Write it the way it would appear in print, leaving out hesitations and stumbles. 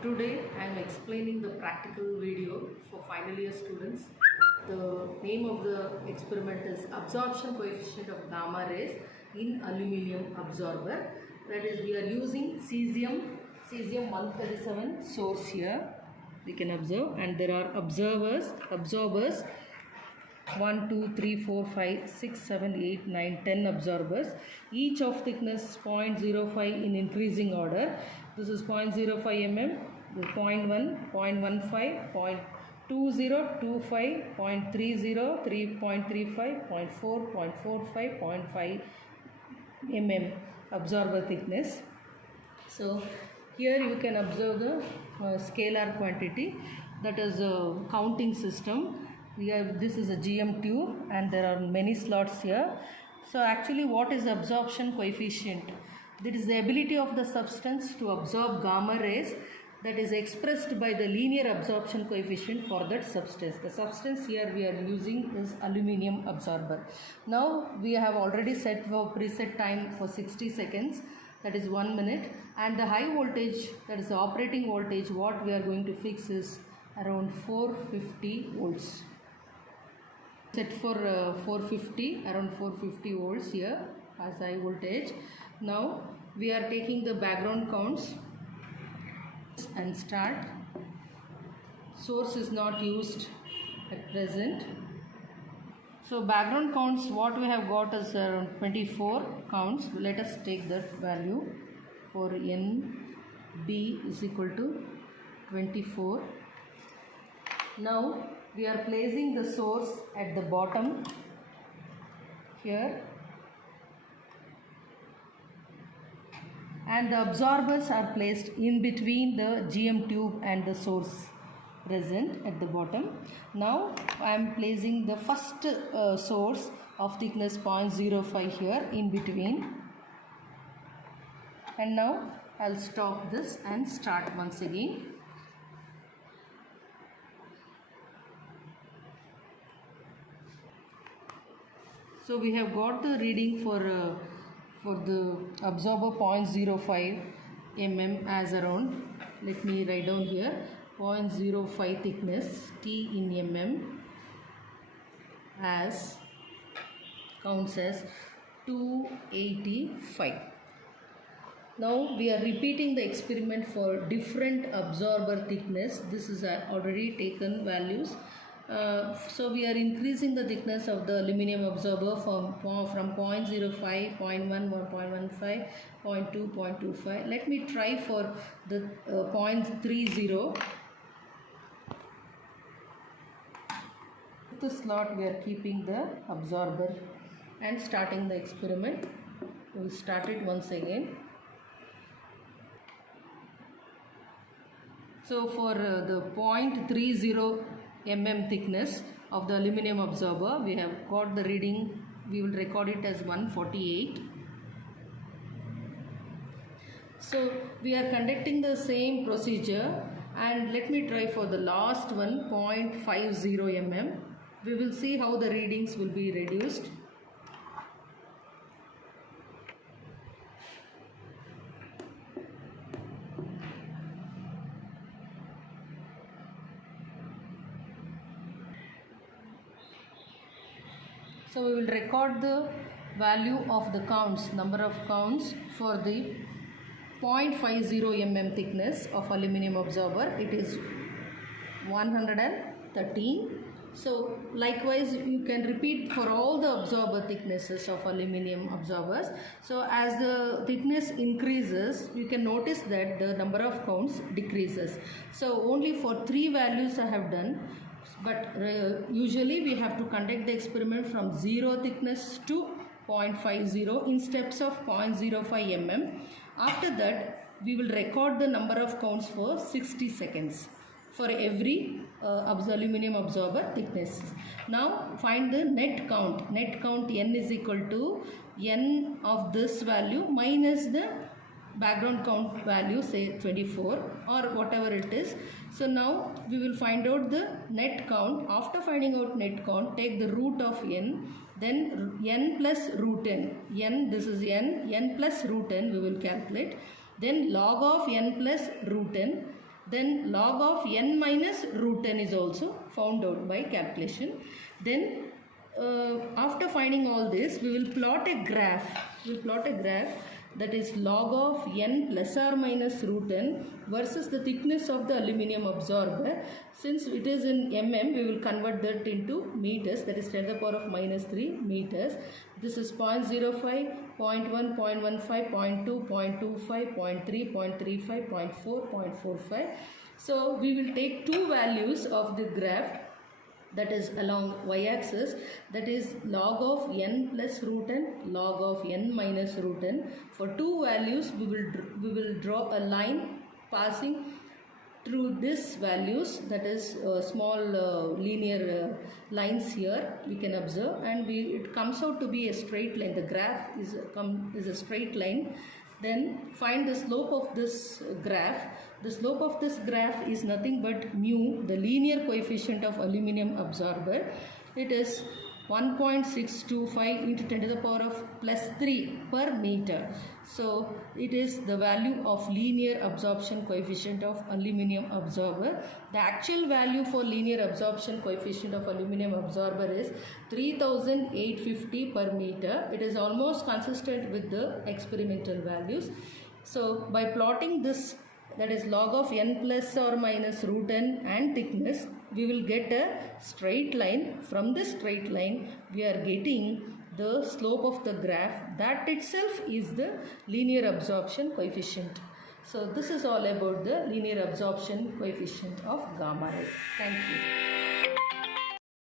Today I am explaining the practical video for final year students. The name of the experiment is absorption coefficient of gamma rays in aluminium absorber. That is, we are using cesium 137 source here. We can observe, and there are absorbers 1, 2, 3, 4, 5, 6, 7, 8, 9, 10 absorbers, each of thickness 0.05 in increasing order. This is 0.05 mm, 0.1, 0.15, 0.20, 0.25, 0.30, 3.35, 0.4, 0.45, 0.5 mm absorber thickness. So here you can observe the scalar quantity, that is a counting system. This is a GM tube and there are many slots here. So actually, what is absorption coefficient? That is the ability of the substance to absorb gamma rays, that is expressed by the linear absorption coefficient for that substance. The substance here we are using is aluminium absorber. Now we have already set for preset time for 60 seconds, that is 1 minute, and the high voltage, that is the operating voltage, what we are going to fix is around 450 volts. Set for 450, around 450 volts here as high voltage. Now we are taking the background counts and start. Source is not used at present. So background counts, what we have got is around 24 counts. Let us take that value for NB is equal to 24. Now we are placing the source at the bottom here, and the absorbers are placed in between the GM tube and the source present at the bottom. Now I am placing the first source of thickness 0.05 here in between, and now I will stop this and start once again. So we have got the reading for the absorber 0.05 mm as around, let me write down here, 0.05 thickness T in mm as counts as 285. Now we are repeating the experiment for different absorber thickness. This is already taken values. So we are increasing the thickness of the aluminium absorber from 0.05, 0.1, 1.15, 0.2, 0.25. Let me try for the 0.30. The slot we are keeping the absorber and starting the experiment. We will start it once again. So for the 0.30 mm thickness of the aluminium absorber, we have got the reading. We will record it as 148. So we are conducting the same procedure, and let me try for the last one, 0.50 mm. We will see how the readings will be reduced. So we will record the value of the counts, number of counts for the 0.50 mm thickness of aluminium absorber. It is 113. So likewise you can repeat for all the absorber thicknesses of aluminium absorbers. So as the thickness increases, you can notice that the number of counts decreases. So only for 3 values I have done. But usually we have to conduct the experiment from 0 thickness to 0.50 in steps of 0.05 mm. After that, we will record the number of counts for 60 seconds for every aluminium absorber thickness. Now find the net count. Net count N is equal to N of this value minus the background count value, say 24 or whatever it is. So now we will find out the net count. After finding out net count, take the root of n, then n plus root n. N, this is n plus root n we will calculate. Then log of n plus root n. Then log of n minus root n is also found out by calculation. Then after finding all this, we will plot a graph. We will plot a graph that is log of n plus or minus root n versus the thickness of the aluminum absorber. Since it is in mm, we will convert that into meters, that is 10 to the power of minus 3 meters. This is 0.05, 0.1, 0.15, 0.2, 0.25, 0.3, 0.35, 0.4, 0.45. So we will take two values of the graph, that is along y-axis, that is log of n plus root n, log of n minus root n. For two values, we will draw a line passing through these values, that is small linear lines here we can observe, and it comes out to be a straight line. The graph is a straight line. Then find the slope of this graph. The slope of this graph is nothing but mu, the linear coefficient of aluminum absorber. It is 1.625 into 10 to the power of plus 3 per meter. So it is the value of linear absorption coefficient of aluminum absorber. The actual value for linear absorption coefficient of aluminum absorber is 3850 per meter. It is almost consistent with the experimental values. So by plotting this, that is log of n plus or minus root n and thickness, we will get a straight line. From this straight line, we are getting the slope of the graph. That itself is the linear absorption coefficient. So this is all about the linear absorption coefficient of gamma S. Thank you.